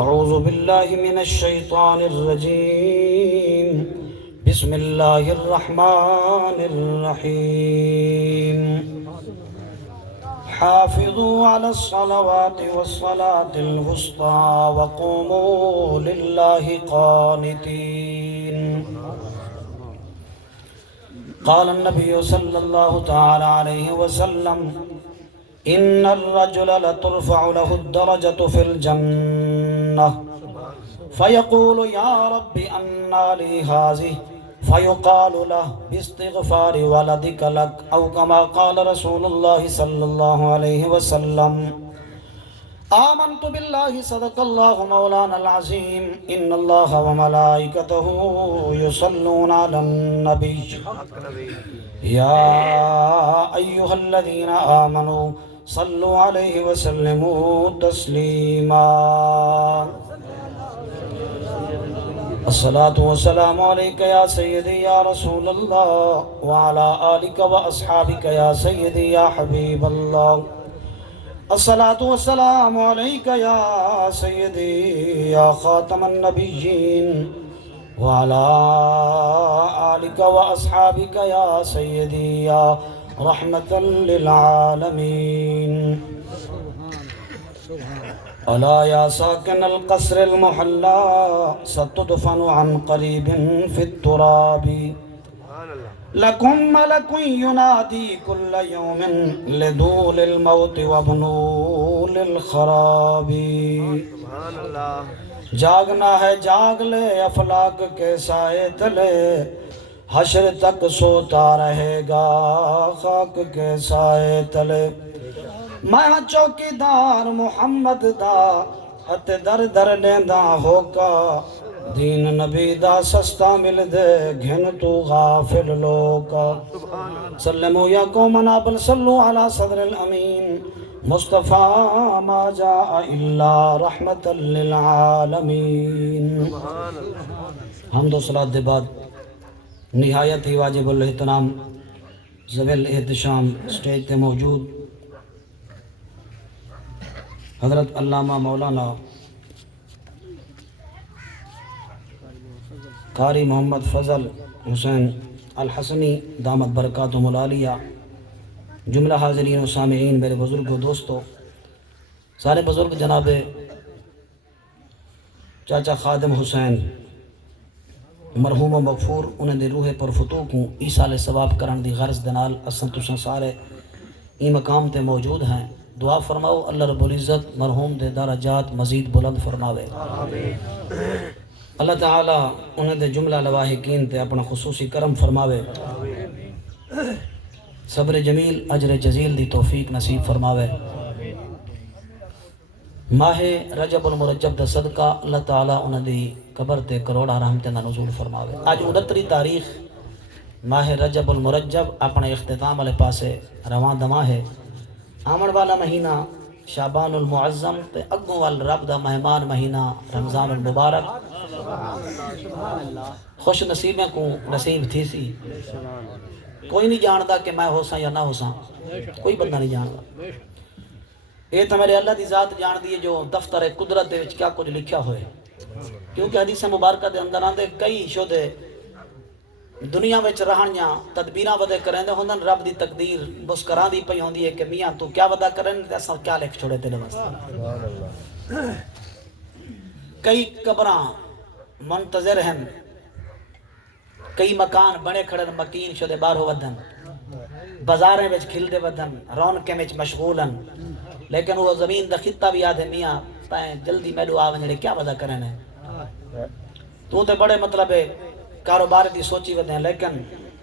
أعوذ بالله من الشيطان الرجيم بسم الله الرحمن الرحيم حافظوا على الصلوات والصلاة الوسطى وقوموا لله قانتين قال النبي صلى الله تعالى عليه وسلم إن الرجل لترفع له الدرجة في الجنة فيقول يا رب أنى لي هذه فيقال له باستغفار ولدك لك أو كما قال رسول الله صلى الله عليه وسلم آمنت بالله صدق الله مولانا العظيم إن الله وملائكته يصلون على النبي يا أيها الذين آمنوا صلوا عليه وسلموا تسليما الصلاة والسلام عليك يا سيدي يا رسول الله وعلى آلك وأصحابك يا سيدي يا حبيب الله الصلاة والسلام عليك يا سيدي يا خاتم النبيين وعلى آلك وأصحابك يا سيدي يا رحمة للعالمين ألا يا ساكن القصر المحلى ستدفن عن قريب في التراب لكم ملك ينادي كل يوم لدول الموت وابنوا للخراب جاگنا ہے جاگ لے افلاک کے سائے تلے حشر تک سوتا رہے گا خاک کے سائے تلے میں چوکیدار محمد دا ہت در در لیندہ ہوکا دین نبی دا سستا مل دے گھن تو غافل لوکا سلموا یا قومنا بل صلو علی صدر الامین مصطفیٰ ما جاء الا رحمت للعالمین حمد و صلاة دے بعد نہایت ہی واجب الاحترام ذویل احتشام سٹیج تے موجود حضرت علامہ مولانا قاری محمد فضل حسین الحسنی دامت برکاتہم العالیہ، جملہ حاضرین و سامعین، میرے بزرگ و دوستو، سارے بزرگ جناب چاچا خادم حسین مرحوم و مغفور انہیں دے روح پر فتوق ہوں ایسال ثواب کرن دی غرض دنال اسن تسن سارے ای مقام تے موجود ہیں۔ دعا فرماؤ اللہ رب العزت مرحوم دے درجات مزید بلند فرماوے، اللہ تعالی انہیں دے جملہ لواحقین تے اپنا خصوصی کرم فرماوے، صبر جمیل اجر جزیل دی توفیق نصیب فرماوے۔ ماہ رجب المرجب دا صدقہ اللہ تعالی انہیں دی قبر تے کروڑا رحمت نہ نزول فرماوے۔ آج 29 تاریخ ماہ رجب المرجب اپنے اختتام والے پاسے رواں دماں ہے۔ آمن والا مہینہ شعبان المعظم تے اگوں وال رب دا مہمان مہینہ رمضان المبارک، خوش نصیبیں کو نصیب تھی سی۔ کوئی نہیں جانتا کہ میں ہو سا یا نہ ہو سا، کوئی بندہ نہیں جانتا۔ یہ تو میرے اللہ دی ذات جان دیئے جو دفتر قدرت دے وچ کیا کچھ لکھیا ہوئے، کیونکہ حدیث مبارکہ دے اندر آندے کئی شدے دنیا وچ رہنیاں تدبیراں ودے کریں دے ہوندن، رب دی تقدیر مسکران دی پئی ہوندی ہے کہ میاں تو کیا ودا کریں دے اساں کیا لکھ چھوڑے تیرے واسطے۔ کئی قبراں منتظر ہیں، کئی مکان بنے کھڑے مکین شدے باہر ہو ودن، بازاریں وچ کھل دے ودن، رونقیں وچ مشغولن، لیکن وہ زمین دا خطہ بھی یاد ہے میاں پائیں جلدی میڈو آونجڑے کیا ودا کریں ہے تو تے بڑے مطلب ہے کاروبار دی سوچی ودیں، لیکن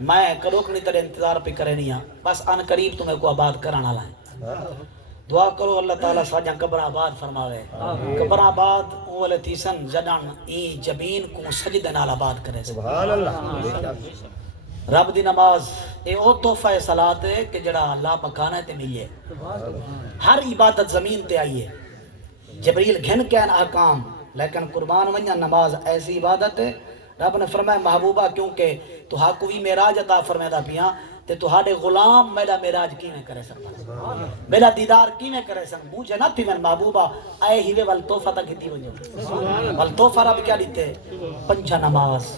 میں کروکنی ترے انتظار پہ کرے نہیں ہاں، بس ان قریب تمہیں کو آباد کرانا لائیں۔ دعا کرو اللہ تعالیٰ ساجاں قبر آباد فرماوے، قبر آباد اولے تیسن جنان ای جبین کو سجدے نال آباد کرے۔ سبحان اللہ۔ رب دی نماز اے او تحفہ صلاۃ ہے کہ جڑا اللہ مکانہ تے ملیے، ہر عبادت زمین تے آئیے، جبریل گھن کہن احکام، لیکن قربان ونجا نماز ایسی عبادت ہے۔ رب نے فرمایا محبوبہ کیونکہ تو ہاں کوئی معراج عطا فرمائے دا پیاں تے تہاڈے غلام میرا معراج کیویں کرے سن میرا دیدار کیویں کرے سن مجھے نہ تھی من محبوبہ اے ہیوے ول تحفہ تک کیتی ونجو ول تحفہ رب کیا دیتے پنجہ نماز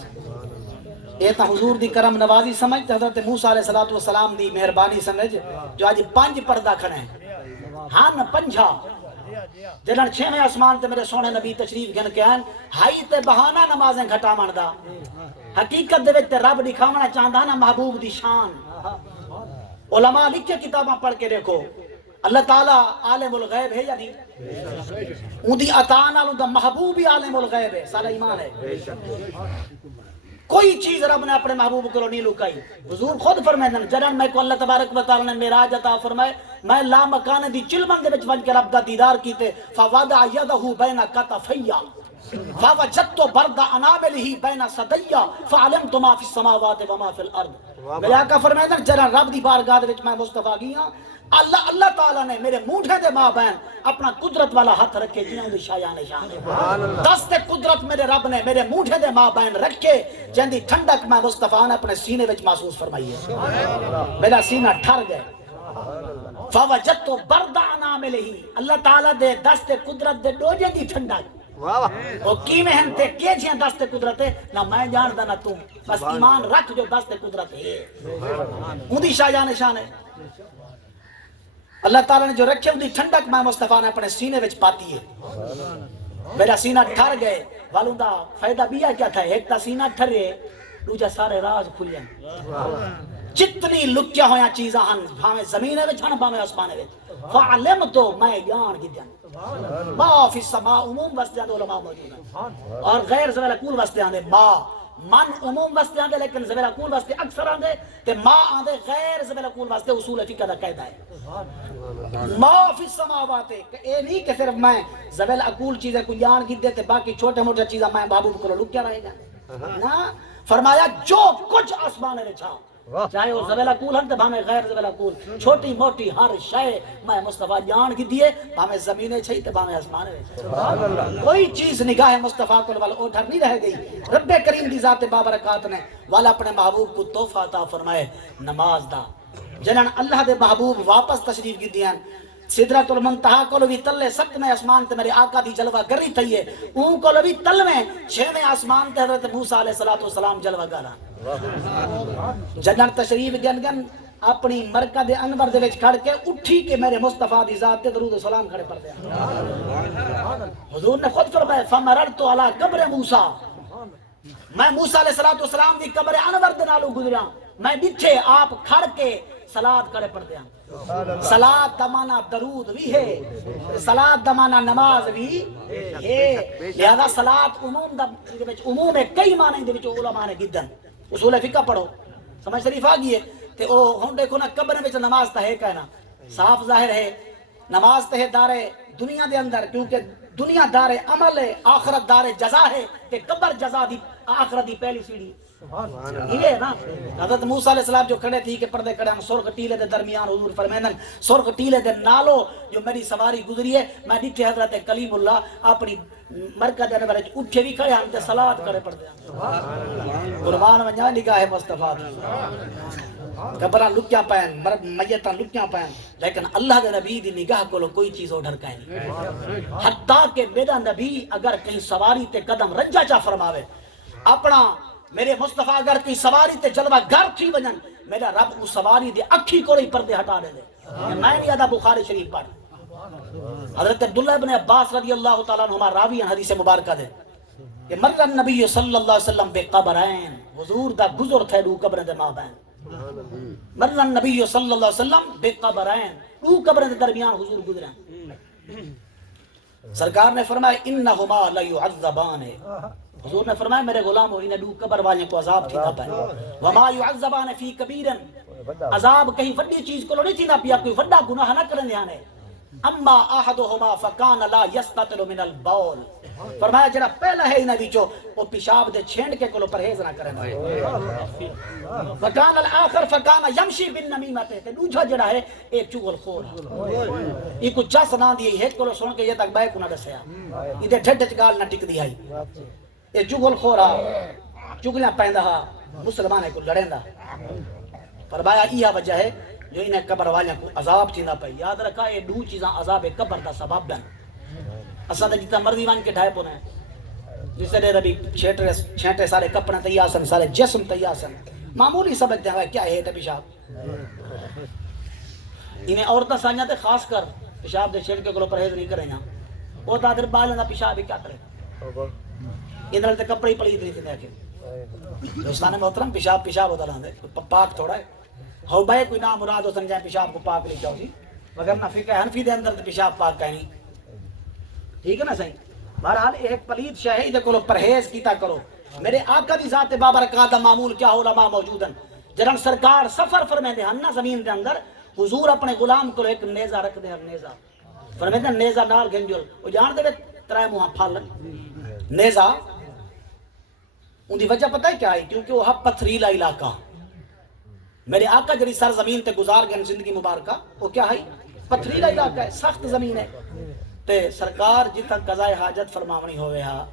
یہ تا حضور دی کرم نوازی سمجھ تے حضرت موسیٰ علیہ السلام دی مہربانی سمجھ جو آج 5 پردہ کھڑے ہیں ہاں نہ 5 جنہاں 6ویں آسمان تے میرے سونے نبی تشریف گن کے آئیں ہائی تے بہانہ نمازیں گھٹا ماندا حقیقت دے وچ تے رب دکھاونا چاہندا نا محبوب دی شان علماء لکھے کتاباں پڑھ کے دیکھو اللہ تعالیٰ عالم الغیب ہے یا نہیں اون دی عطا نال دا محبوب ہی عالم الغیب ہے سارا ایمان ہے کوئی چیز رب نے اپنے محبوب کو نہیں لکائی حضور خود فرمائے جنن میں کو اللہ تبارک و تعالی نے معراج عطا فرمائے میں لا مکان دی چلمن دے وچ ون کے رب دا دیدار کیتے فوضع یدہ بین کتفیا فوجدت برد اناملہ بین صدیا فعلمت ما فی السماوات وما فی الارض میرے آقا فرمائے جنن رب دی بارگاہ دے وچ میں مصطفیٰ گیا اللہ تعالیٰ نے میرے موڈھے دے ماں بہن اپنا قدرت والا ہاتھ رکھے جنہوں دی شایان شان دست قدرت میرے رب نے میرے موڈھے دے ماں بہن رکھے جن دی ٹھنڈک میں مصطفیٰ نے اپنے سینے وچ محسوس فرمائی ہے میرا سینہ ٹھر گئے فوجدت برد اناملہ اللہ تعالیٰ دے دست قدرت دے ڈوجے دی ٹھنڈک وہ کی محن تے کے جیاں دست قدرت ہے نہ میں جاندہ نہ تم بس ایمان رکھ جو دست قدرت ہے ان دی شایان شان ہے اللہ تعالیٰ نے جو رکھے ان دی ٹھنڈک میں مصطفیٰ نے اپنے سینے وچ پاتی ہے میرا سینہ ٹھر گئے والوں دا فائدہ بھی کیا تھا ایک تا سینہ ٹھرے دوجہ سارے راز کھلیں جتنی لکیا ہویا چیزاں ہن بھامے زمینے وچ ہن بھامے آسمانے وچ فعلم تو میں جان کی جان ما فی السماء عموم وسطیاں دے علماء موجود ہیں اور غیر زویل کول وسطیاں دے ما من عموم واسطے آندے لیکن زبیل اقول واسطے اکثر آندے تے ما آندے غیر زبیل اقول واسطے اصول فقہ دا قاعدہ ہے ما فی السماوات اے نہیں کہ صرف میں زبیل اقول چیزیں کو جان کی دیتے باقی چھوٹے موٹے چیزیں میں محبوب کو لکیا رہے گا نا فرمایا جو کچھ آسمان میں چھا چاہے وہ زبیل اقول ہن تے بھامے غیر زبیل اقول چھوٹی موٹی ہر شے میں مصطفیٰ جان کی دیے بھامے زمینے چھئی تے بھامے آسمان میں کوئی چیز نگاہ مصطفیٰ کو والا اوٹھر نہیں رہ گئی رب کریم دی ذات بابرکات نے والا اپنے محبوب کو تحفہ عطا فرمائے نماز دا جنہاں اللہ دے محبوب واپس تشریف کی دیاں سدرۃ المنتہا کو بھی تلے ستویں آسمان تے میرے آقا دی جلوہ گری تھئی ہے اون کو بھی تلویں 6ویں آسمان تے حضرت موسیٰ علیہ السلام جلوہ گالا جنہاں تشریف گن اپنی مرکز انور دے وچ کھڑ کے اٹھی کہ میرے مصطفیٰ دی ذات تے درود و سلام کھڑے پڑھ دیا حضور نے خود فرمایا فمررت علی قبر موسیٰ میں موسیٰ علیہ السلام دی قبر انور دے نالو گزریا میں ڈٹھے آپ کھڑ کے صلات کرے پڑھ دیا صلات دا معنی درود بھی ہے صلات دا معنی نماز بھی ہے لہذا صلات عموم دا عموم ہے کئی معنی دے وچ علماء نے گدن اصول فقہ پڑھو سمجھ شریف آ گئی ہے تے او ہن دیکھو نا قبر وچ نماز تا ہے کہنا صاف ظاہر ہے نماز تے دار دنیا دے اندر کیونکہ دنیا دار عمل ہے آخرت دار جزا ہے تے قبر جزا دی آخرت دی پہلی سیڑھی یہ ہے نا حضرت موسیٰ علیہ السلام جو کھڑے تھی کہ پردے کھڑے ہم سرخ ٹیلے دے درمیان حضور فرمائیں سرخ ٹیلے دے نالو جو میری سواری گزری ہے میں ڈٹھے حضرت کلیم اللہ اپنی مرکز انور وچ اٹھے بھی کھڑے ہم تے صلات کرے پڑھ دیا قربان ونجا نگاہ مصطفیٰ قبراں لکیاں پین میتاں لکیاں پین لیکن اللہ دے نبی دی نگاہ کو کوئی چیز اڈھر کائے نہیں حتیٰ کہ میرا نبی اگر کہیں سواری تے قدم رجا چا فرماوے اپنا میرے مصطفیٰ اگر کی سواری تے جلوہ گر تھی ونجن میرا رب اس سواری دے اکھی کو ہی پردے ہٹا دے میں نہیں یادہ بخاری شریف پڑھ حضرت عبداللہ ابن عباس رضی اللہ تعالیٰ عنہما راوی حدیث مبارکہ دے کہ مر النبی صلی اللہ علیہ وسلم بے قبرین حضور دا گزر تھے دو قبر دے ماں بہن مر النبی صلی اللہ علیہ وسلم بے قبرین دو قبر دے درمیان حضور گزرے سرکار نے فرمایا انہما لیعذبان حضور نے فرمایا میرے غلاموں انہیں دو قبر والے کو عذاب کی دب ہے وما يعذبان فی کبیرن عذاب کہیں وڈی چیز کو نہیں تھی پیا کوئی وڈا گناہ نہ کرنے آنے اما احدهما فکان لا یستتر من البول فرمایا جڑا پہلا ہے انہاں وچوں وہ پیشاب دے چھینڈ کے کولو پرہیز نہ کرنا فکان الاخر فکان یمشی بالنمیمۃ تے دوجا جڑا ہے ایک چغل خور یہ کو چس نہ دی ہے کولو سن کے یہ تک بے کو نہ دسیا ایدے ٹھڈ چ گال نہ ٹک دی آئی یہ چغل خورا چغلیاں پیندا مسلمان کو لڑیندا فرمایا یہ وجہ ہے جو انہیں قبر والے کو عذاب تھیندا پئی. یاد رکھا یہ دو چیزاں عذاب قبر دا سبب ہیں. اساں تے جتنا مرضی وان کے ڈھائے پونے جس طرح ربی چھینٹے سارے کپڑے تیار سن, سارے جسم تیار سن, معمولی سمجھتے ہیں کیا ہے تے پیشاب. انہیں عورتیں سانیاں تے خاص کر پیشاب دے چھڑکے کو پرہیز نہیں کریں. وہ تا در بالوں دا پیشاب ہی کیا کرے, ادھر تے کپڑے ہی پلیت نہیں تھے. دوستان محترم پیشاب ہوتا رہا ہے پاک تھوڑا ہے. ہو بھائی کوئی نام مراد ہو سمجھائیں پیشاب کو پاک لکھا ہو جی, وگرنہ فقہ حنفی دے اندر تے پیشاب پاک کا نہیں. ٹھیک ہے نا صحیح. بہرحال ایک پلید شہید کو پرہیز کیتا کرو. میرے آقا دی ذات بابرکات دا معمول کیا علماء موجود ہیں جنہاں سرکار سفر فرمیندے ہیں نا زمین دے اندر, حضور اپنے غلام کو ایک نیزہ رکھ دے. نیزہ فرمیندے ہیں نیزہ نال گنجل وہ جان دے ترائے موہاں پھل نیزہ. ان دی وجہ پتہ ہے کیا ہے؟ کیونکہ وہ پتھریلا علاقہ. میرے آقا جڑی سر زمین تے گزار گئے زندگی مبارکہ وہ کیا ہے؟ پتھریلا علاقہ ہے, سخت زمین ہے. تے سرکار جتنا قضائے حاجت فرماونی ہوئے ہا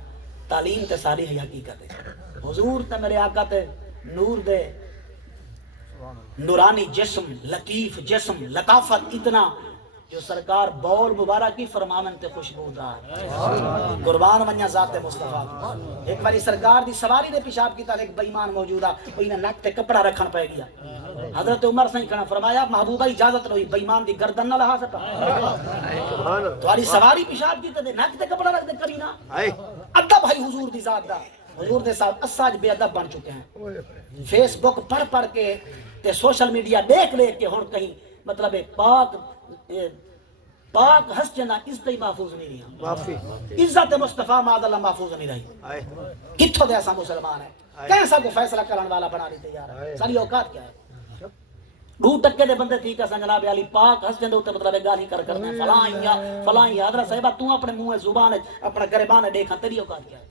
تعلیم تے ساری حقیقت ہے. حضور تے میرے آقا تے نور دے نورانی جسم, لطیف جسم, لطافت اتنا جو سرکار بول مبارک کی فرماون تے خوشبودار قربان ونیا ذات مصطفیٰ. ایک باری سرکار دی سواری دے پیشاب کی طرح ایک بےمان موجود آ, انہیں نک تے کپڑا رکھن پہ گیا. حضرت عمر سے کھڑا فرمایا محبوبہ اجازت لوئی بےمان دی گردن نہ لہا سکتا. تمہاری سواری پیشاب کی تے نک تے کپڑا رکھ دے کری نا. ادب ہے حضور دی ذات دا. حضور دے ساتھ اساج بے ادب بن چکے ہیں. فیس بک پڑھ پڑھ کے تے سوشل میڈیا دیکھ لے کے ہن کہیں مطلب پاک ہس جنا عزت ہی محفوظ نہیں رہی. عزت مصطفیٰ معاذ اللہ محفوظ نہیں رہی. کتھوں دے ایسا مسلمان ہے کیسا کو فیصلہ کرنے والا بنا لیتے یار. ساری اوقات کیا ہے؟ دو ٹکے دے بندے تھی کہ جناب علی پاک ہس جندے تے مطلب گالی کر کرنے فلاں یا حضرت صاحبہ تو اپنے منہ زبان اپنا گریبان دیکھا تیری اوقات کیا ہے؟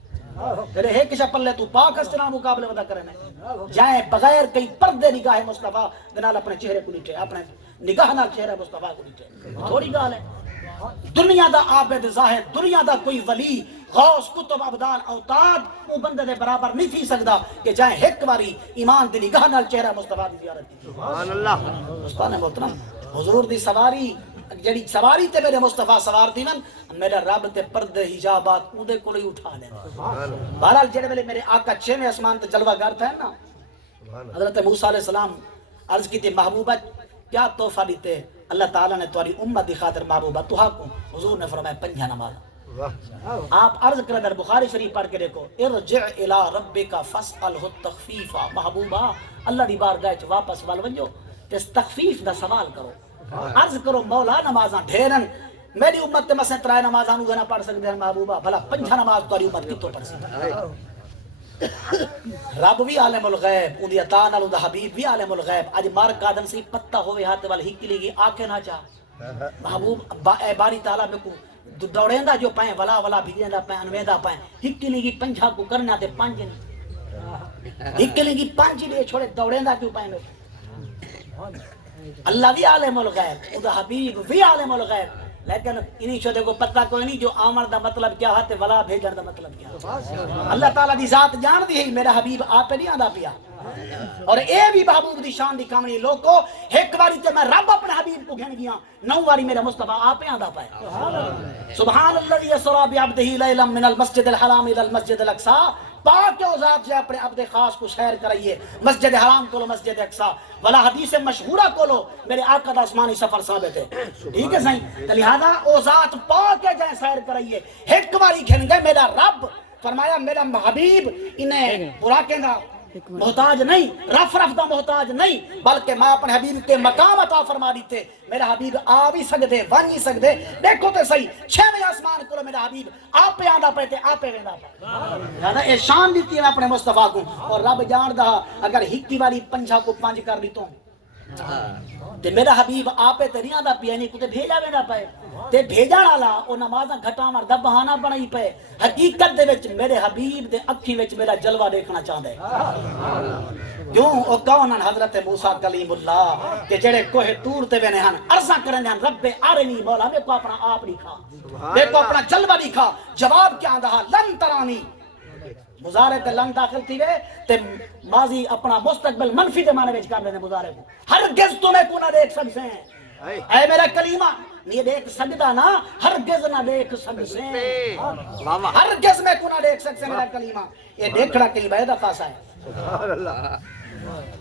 تیرے ہے کسا پلے تو پاک ہس جنا مقابلے ودا کرنے جائیں بغیر کئی پردے نگاہ مصطفیٰ دنال اپنے چہرے کو نیچے اپنے نگاہ نال چہرہ مصطفیٰ کو نیچے. تھوڑی گال ہے. دنیا دا عابد زاہد, دنیا دا کوئی ولی غوث کتب ابدال اوتاد او بندے دے برابر نہیں تھی سکدا کہ جائیں ایک باری ایمان دی نگاہ نال چہرہ مصطفیٰ دی زیارت کی. سبحان اللہ. دوستان محترم حضور دی سواری جڑی سواری تے میرے مصطفیٰ سوار تھی نا میرا رب تے پردے حجابات اودے کول ہی اٹھا لے. بہرحال جڑے ویلے میرے آقا چھویں آسمان تے جلوہ گر تھا نا حضرت موسیٰ علیہ السلام عرض کی تھی محبوبہ کیا تحفہ دیتے اللہ تعالیٰ نے تمہاری امت دی خاطر محبوبہ تو کو. حضور نے فرمایا 5 نماز. آپ عرض کریں در بخاری شریف پڑھ کے دیکھو ارجع الی ربک فاسألہ التخفیف. محبوبہ اللہ دی بارگاہ وچ واپس ول ونجو تے تخفیف دا سوال کرو. عرض کرو مولا نمازاں ڈھیرن میری امت تے مسے 3 نمازاں نو نہ پڑھ سکدے ہیں محبوبہ بھلا 5 نماز تمہاری امت کتوں پڑھ سکدی ہے؟ رب بھی عالم الغیب اون دی عطا نال اون دا حبیب بھی عالم الغیب. اج مار کادن سی پتا ہوے ہاتھ وال ہکلی گی آکھے نہ چاہ محبوب اے باری تعالی میں کو دوڑیندا جو پائیں ولا ولا بھیجیندا پائیں انویندا پائیں ہکلی گی 5 کو کرنا تے 5 نہیں ہکلی گی 5 دے چھوڑے دوڑیندا کیوں پائیں. اللہ بھی عالم الغیب اون دا حبیب بھی عالم الغیب لیکن انہی شدے کو پتہ کوئی نہیں جو آمر دا مطلب کیا ہے تے ولا بھیجن دا مطلب کیا. اللہ تعالیٰ دی ذات جان دی ہے میرا حبیب آپ نہیں آندا پیا. اور اے بھی محبوب دی شان دی کامنی لوگو ایک باری تے میں رب اپنے حبیب کو گھن گیا 9 باری میرا مصطفیٰ آپ آندا پائے. سبحان الذی اسری بعبدہ لیلا من المسجد الحرام الی المسجد الاقصی. پاک و ذات سے اپنے عبد خاص کو سیر کرائیے مسجد حرام کو لو مسجد اقصی ولا حدیث مشہورہ کو لو میرے آقا دا آسمانی سفر ثابت ہے. ٹھیک ہے صحیح. لہذا او ذات پاک ہے جائیں سیر کرائیے. ایک باری کھن گئے میرا رب فرمایا میرا حبیب انہیں برا کہنا محتاج نہیں رف دا محتاج نہیں بلکہ میں اپنے حبیب کے مقام عطا فرما دیتے. میرا حبیب آ بھی سکدے ون ہی سکدے. دیکھو تے صحیح 6ویں آسمان کو میرا حبیب آپ پہ آندا پے تے آپ پہ ویندا پے نا اے شان دیتی ہے اپنے مصطفیٰ کو. اور رب جاندا اگر ہکی واری 5 کو 5 کر دیتوں تے میرا حبیب آپ تے نہیں آندا پیا نہیں کوتے بھیجا ویندا پے تے بھیجن والا او نمازاں گھٹاون دا بہانہ بنائی پے. حقیقت دے وچ میرے حبیب دے اکھی وچ میرا جلوہ دیکھنا چاہندا ہے. کیوں او کون ہیں حضرت موسیٰ کلیم اللہ کہ جڑے کوہ طور تے وینے ہن عرضاں کرنے ہن رب ارنی مولا میں کو اپنا آپ دکھا میں کو اپنا جلوہ دکھا. جواب کیا آندا لن ترانی مضارع تے لن داخل تھی وے تے ماضی اپنا مستقبل منفی دے معنی وچ کر لینے مضارع کو ہرگز تمہیں کو نہ دیکھ سکتے ہیں اے میرا کلمہ نہیں دیکھ سکتا نا ہرگز نہ دیکھ سکتے ہیں ہرگز میں کو نہ دیکھ سکتے میرا کلمہ یہ دیکھنا کلمہ ہے دا خاصا ہے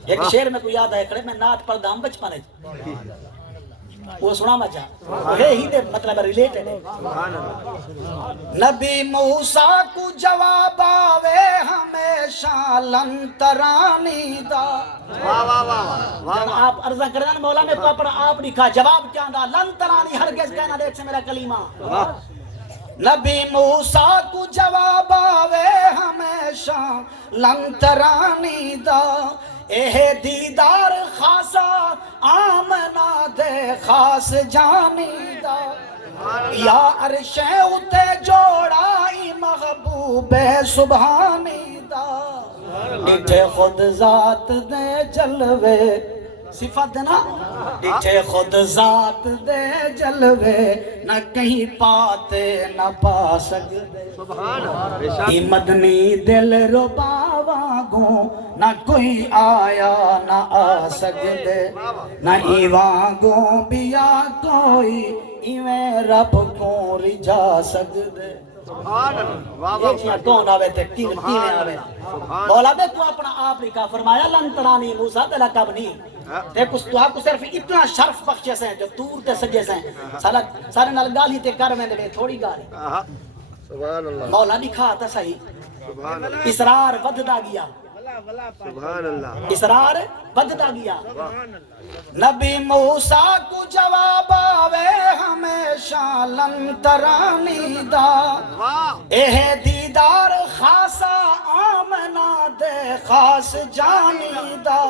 ایک شعر میں کو یاد ہے کھڑے میں نعت پڑھدا ہم بچپن ہے وہ سنا مچا ہے ہی دے مطلب ریلیٹڈ ہے نبی موسیٰ کو جواب آوے ہمیشہ لنترانی دا جب آپ عرضہ کردن مولا میں کو اپنا آپ لکھا جواب کیا دا لنترانی ہرگز کہنا دیکھ سے میرا کلمہ نبی موسیٰ کو جواب آوے ہمیشہ لنترانی دا اے دیدار خاصا آمنا دے خاص جانی دا یا عرش اتے جوڑائی محبوب سبحانی دا ڈٹھے خود ذات دے جلوے صفت نا ڈٹھے خود ذات دے جلوے نہ کہیں پاتے نہ پا سکتے مدنی دل ربا وانگوں نہ کوئی آیا نہ آ سکتے نہ ایوانگوں بیا کوئی ایویں رب کو رجا سکتے ایک چیز کون آوے تھے کیویں آوے مولا بے کو اپنا آپ لکھا فرمایا لنترانی موسیٰ تے لقب نہیں دیکھ تو آپ کو صرف اتنا شرف بخشے سے جو دور تے سجے سے سارے نال گالی تے کر میں دے تھوڑی گالی مولا لکھا تا صحیح اسرار وددا گیا اسرار وددا گیا نبی موسیٰ کو جواب آوے ہمیشہ لنترانی دا اے دیدار خاصا آمنا دے خاص جانی دا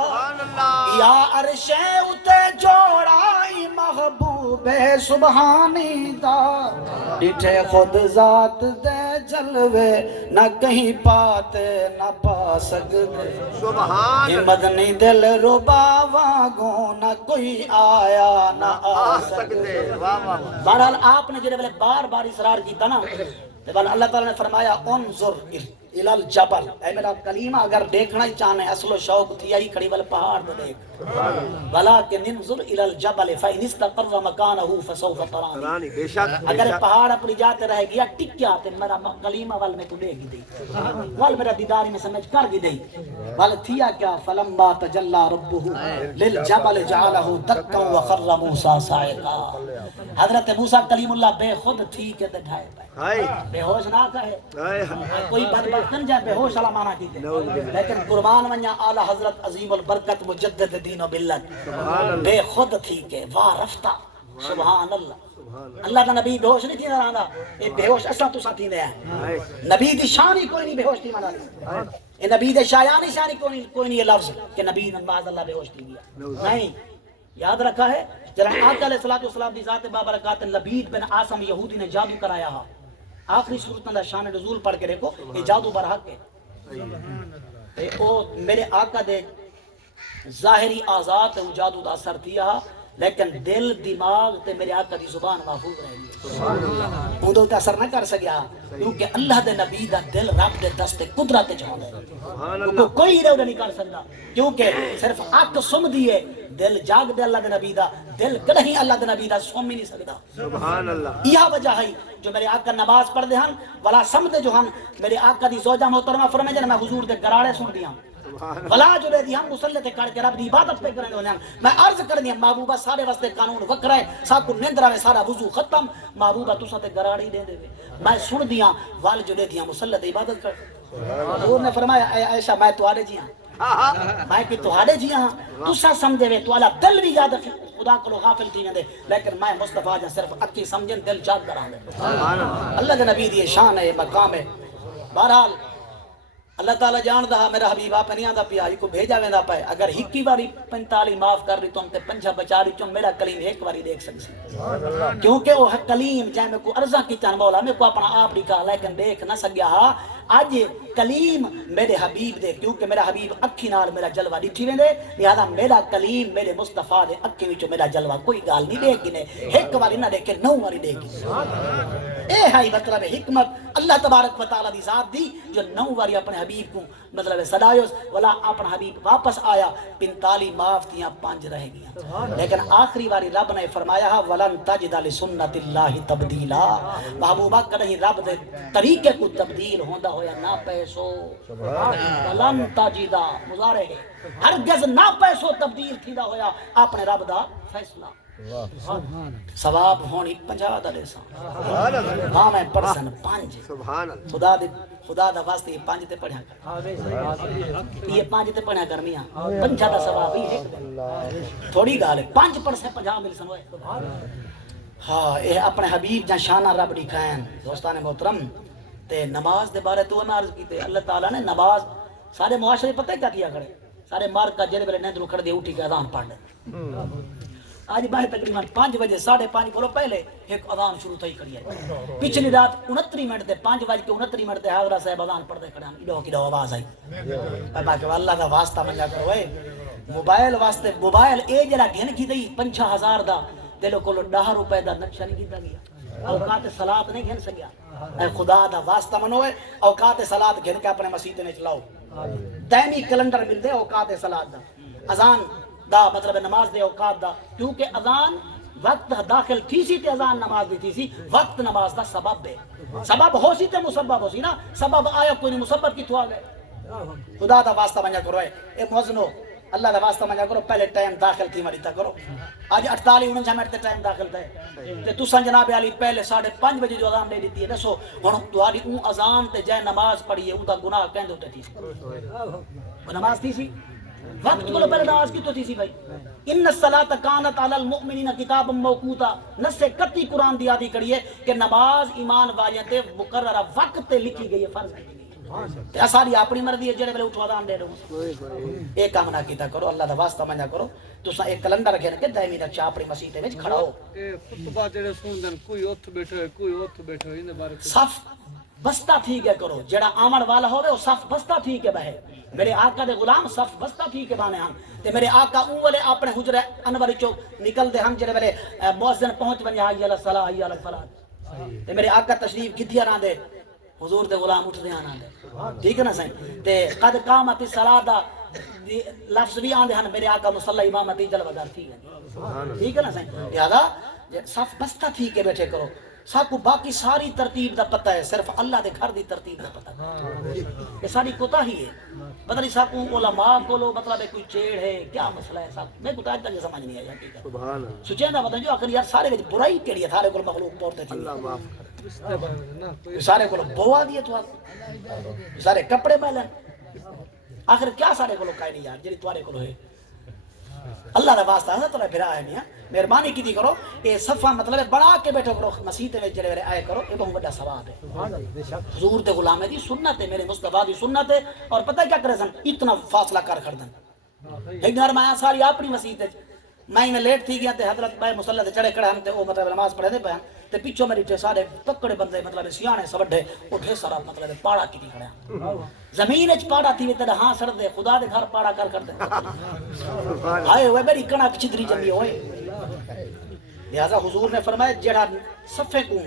یا عرش اتے جوڑائی محبوب سبحانی دا ڈٹھے خود ذات دے جلوے نہ کہیں پاتے نہ پا سکتے مدنی دل ربا وانگوں نہ کوئی آیا نہ آ سکتے بہرحال آپ نے جنہیں بار بار اصرار کیتا نا اللہ تعالیٰ نے فرمایا انظر الی الجبل اے میرا کلیمہ اگر دیکھنا ہی چاہنے اصل و شوق تھی آئی کھڑی والے پہاڑ دے دیکھ ولیکن انظر الی الجبل فإن استقر مکانہ فسوف ترانی اگر پہاڑ اپنی جاتے رہ گیا ٹک گیا تو میرا کلیمہ وال میں کو دے گی دی وال میرا دیداری میں سمجھ کر گی دی وال تھیا کیا فلما تجلی ربہ للجبل جعلہ دکا وخر موسیٰ صاعقا حضرت موسیٰ کلیم اللہ بے خود تھی کہ ڈھائے پائے بے ہوش نہ کہے کوئی بدبختن جائے بے ہوش اللہ مانا کی لیکن قربان منیا اعلی حضرت عظیم البرکت مجدد دین و ملت بے خود تھی کہ واہ رفتہ سبحان اللہ اللہ کا نبی بے ہوش نہیں تھی نہ یہ بے ہوش اصلا تو ساتھی دے ہیں نبی دی شان ہی کوئی نہیں بے ہوش تھی مانا یہ نبی دی شایانی شانی کوئی نہیں یہ لفظ کہ نبی نماز اللہ بے ہوش تھی گیا نہیں یاد رکھا ہے جناب آقا علیہ السلام دی ذات بابرکات لبید بن عاصم یہودی نے جادو کرایا ہا آخری صورت اللہ شان نزول پڑھ کے دیکھو یہ جادو برحق ہے او میرے آقا دے ظاہری آزاد وہ جادو دا اثر دیا لیکن دل دماغ تے میرے آقا دی زبان محفوظ رہے گی اندھو تے اثر نہ کر سکیا کیونکہ اللہ دے نبی دا دل رب دے دست قدرت جہاں ہے کوئی ادھر نہیں کر سکتا کیونکہ صرف آنکھ سم دیئے دل جاگ دے اللہ دے نبی دا دل کدہیں اللہ دے نبی دا سوم ہی نہیں سکتا سبحان اللہ یہ وجہ ہے جو میرے آقا نماز پڑھ دے ہن ولا سمدے جو ہن میرے آقا دی زوجہ محترمہ فرمائے جن میں حضور دے گراڑے سن دیا ولا جو دے دی ہم مسلح تے کر کے رب دی عبادت پہ کرنے ہونے میں عرض کر دیا محبوبہ سارے واسطے قانون وکر ہے ساکو نندرہ میں سارا وضو ختم محبوبہ تو ساتے گراڑی دے دے میں سن دیا وال جو دے دیا مسلح تے عبادت کر حضور نے فرمایا اے عائشہ میں توارے جی ہاں میں کہ توارے جی ہاں تو سا سمجھے وے تو والا دل بھی یاد خدا کو غافل تھی دے لیکن میں مصطفیٰ جا صرف اکی سمجھن دل جاگ کرا دے اللہ کے نبی دی شان ہے مقام ہے بہرحال اللہ تعالیٰ جان دا میرا حبیب آپ نہیں آدھا پیا کو بھیجا ویندہ پائے اگر ہکی باری 45 معاف کر دی تم تے 5 بچا دی تم میرا کلیم ایک باری دیکھ سکسی کیونکہ وہ کلیم چاہے میں کو عرضہ کی چاہنے مولا میں کو اپنا آپ لکھا لیکن دیکھ نہ سکیا ہاں آج کلیم میرے حبیب دے کیونکہ میرا حبیب اکھی نال میرا جلوہ ڈٹھی ویندے لہذا میرا کلیم میرے مصطفیٰ دے اکھی وچوں میرا جلوہ کوئی گال نہیں دے گی نے ایک باری نہ دیکھے 9 باری دے گی اے ہے مطلب حکمت اللہ تبارک و تعالی دی ذات دی جو 9 واری اپنے حبیب کو مطلب صدایوس ولا اپنا حبیب واپس آیا 45 معاف تیاں 5 رہ گیا لیکن آخری واری رب نے فرمایا ولن تجد لسنت اللہ تبدیلا محبوبہ کہیں رب دے طریقے کو تبدیل ہوندا ہویا نہ پیسو ولن تجد مضارع ہے ہرگز نہ پیسو تبدیل تھیدا ہویا اپنے رب دا فیصلہ ثواب ہونی 50 دا لیسان ہاں میں پرسن 5 خدا دا واسطے یہ 5 تے پڑھا کر یہ 5 تے پڑھا کر میاں 50 دا ثواب ہی ہے تھوڑی گال ہے 5 پڑھے 50 مل سن ہوئے ہاں یہ اپنے حبیب جہاں شانہ رب دکھائیں دوستان محترم تے نماز دے بارے تو میں عرض کیتے اللہ تعالیٰ نے نماز سارے معاشرے پتہ کیا کیا کرے سارے مار کا جلے بلے نیندرو کھڑ دے اٹھی کے اذان پڑھ دے آج باہر تقریباً 5 بجے 5:30 کو پہلے ایک اذان شروع تھی کریے پچھلی رات 29 منٹ دے 5:29 منٹ دے حاضرہ صاحب اذان پڑھ دے کھڑے ایڈو کی آواز آئی بابا کہ اللہ دا واسطہ منجا کرو اے موبائل واسطے موبائل اے جڑا گھن کی دئی 5000 دا دلو کولو 10 روپے دا نقشہ نہیں کیتا گیا اوقات صلات نہیں گھن سکیا اے خدا دا واسطہ منو اے اوقات صلات گھن کے اپنے مسجد میں چلاؤ دائمی کیلنڈر مل دے اوقات صلات دا اذان دا مطلب نماز دے اوقات دا کیونکہ اذان وقت داخل تھی سی تے اذان نماز دی تھی سی وقت نماز دا سبب ہے سبب ہو سی تے مسبب ہو سی نا سبب آیا کوئی نہیں مسبب کی تو آ گئے خدا دا واسطہ منجا کرو اے مؤذنو اللہ دا واسطہ منجا کرو پہلے ٹائم داخل تھی مری تا کرو آج 48-49 منٹ تے ٹائم داخل تے تے تساں جناب علی پہلے 5:30 بجے جو اذان دے دیتی ہے دسو ہن تہاڈی اون اذان تے جے نماز پڑھی ہے اون دا گناہ کہندے تے تھی وہ نماز تھی سی وقت کو پہلے نماز کی تو تھی سی بھائی ان الصلاۃ کانت علی المؤمنین کتابا موقوتا نص قطعی قرآن دی آدھی کریے کہ نماز ایمان والیاں تے مقررہ وقت تے لکھی گئی ہے فرض کی گئی تے ساری اپنی مرضی ہے جڑے ویلے اٹھوا دان دے دو ایک کام نہ کیتا کرو اللہ دا واسطہ منجا کرو تساں ایک کیلنڈر رکھے کہ دائمی رکھا اپنی مسجد وچ کھڑا ہو اے خطبہ جڑے سندن کوئی اوتھ بیٹھو ہے کوئی اوتھ بیٹھو ہے ان بارے صف بستہ ٹھیک ہے کرو جڑا آمن والا ہوے او صف بستہ ٹھیک ہے بہے میرے آقا دے غلام صف بستہ ٹھیک ہے بانے ہم تے میرے آقا اون والے اپنے حجرے انور چو نکل دے ہم جڑے والے مؤذن پہنچ بنی حی علی الصلاۃ حی علی الفلاح تے میرے آقا تشریف کتھیا نہ دے حضور دے غلام اٹھ دے آنا دے ٹھیک ہے نا سائیں تے قد قامت الصلاۃ لفظ بھی آندے ہن میرے آقا مصلی امامتی جلوہ دار تھی ہے ٹھیک ہے نا سائیں لہذا صف بستہ ٹھیک ہے بیٹھے کرو سب کو باقی ساری ترتیب دا پتہ ہے صرف اللہ دے گھر دی ترتیب دا پتہ ہے یہ ساری کوتاہی ہے پتہ نہیں سب کو علماء کو لو مطلب ہے کوئی چیڑ ہے کیا مسئلہ ہے سب میں کو آج تک سمجھ نہیں آیا ٹھیک ہے سبحان اللہ سوچیں نا بتائیں جو آخر یار سارے وچ برائی کیڑی ہے سارے کول مخلوق پورتے تھے اللہ معاف کرے سارے کول بوا دیے تو سارے کپڑے میلن آخر کیا سارے کول کائے یار جڑی تواڈے کول ہے اللہ دا واسطہ ہے تو پھرا ہے میاں مہربانی کی دی کرو کہ صفہ مطلب بنا کے بیٹھو کرو مسجد میں جڑے ویلے آئے کرو یہ بہت بڑا ثواب ہے حضور دے غلام دی سنت ہے میرے مصطفیٰ دی سنت ہے اور پتہ کیا کرے سن اتنا فاصلہ کر دن ایک گھر میں ساری اپنی مسجد میں لیٹ تھی گیا تے حضرت بھائی مصلی تے چڑھے کھڑے ہم تے او مطلب نماز پڑھے دے پے تے پیچھے میری تے سارے تکڑے بندے مطلب سیانے سوڈے اٹھے سارا مطلب پاڑا کی کھڑے زمین وچ پاڑا تھی تے ہاں سڑ دے خدا دے گھر پاڑا کر دے ہائے اوے میری کڑک چدری جمی ہوئے لہذا حضور نے فرمایا جڑا صفے کو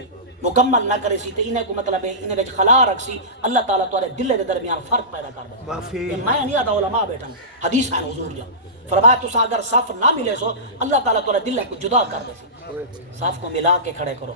مکمل نہ کرے سی تے انہیں کو مطلب ہے انہیں وچ خلا رکھ سی اللہ تعالیٰ تورے دل دے درمیان فرق پیدا کر دے میں نہیں آتا علماء بیٹھن حدیث ہے حضور جا فرمایا تو اگر صف نہ ملے سو اللہ تعالیٰ تورے دل کو جدا کر دے سی صف کو ملا کے کھڑے کرو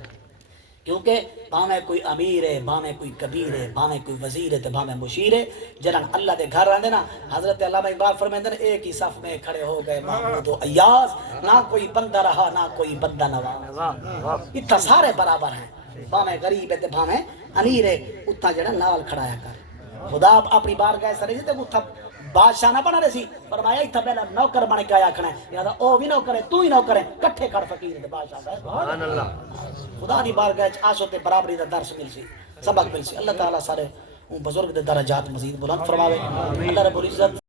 کیونکہ باویں کوئی امیر ہے باویں کوئی کبیر ہے باویں کوئی وزیر ہے تے باویں مشیر ہے جنہاں اللہ دے گھر رہندے نا حضرت علامہ اقبال فرماندے نے ایک ہی صف میں کھڑے ہو گئے محمود و ایاز نہ کوئی بندہ رہا نہ کوئی بندہ نواز اتنا سارے برابر ہیں باویں غریب ہے تے باویں امیر ہے اتنا جڑا نال کھڑایا کر خدا اپنی بارگاہ سرے تے اتنا بادشاہ نہ بنا رہے سی فرمایا اتنا پہلا نوکر بن کے آیا کھڑا ہے لہذا او بھی نوکر ہے تو ہی نوکر ہے کٹھے کر فقیر تے بادشاہ سبحان اللہ خدا دی بارگاہ وچ آسو تے برابری دا درس مل سی سبق مل سی اللہ تعالیٰ سارے بزرگ دے درجات مزید بلند فرماوے اللہ رب العزت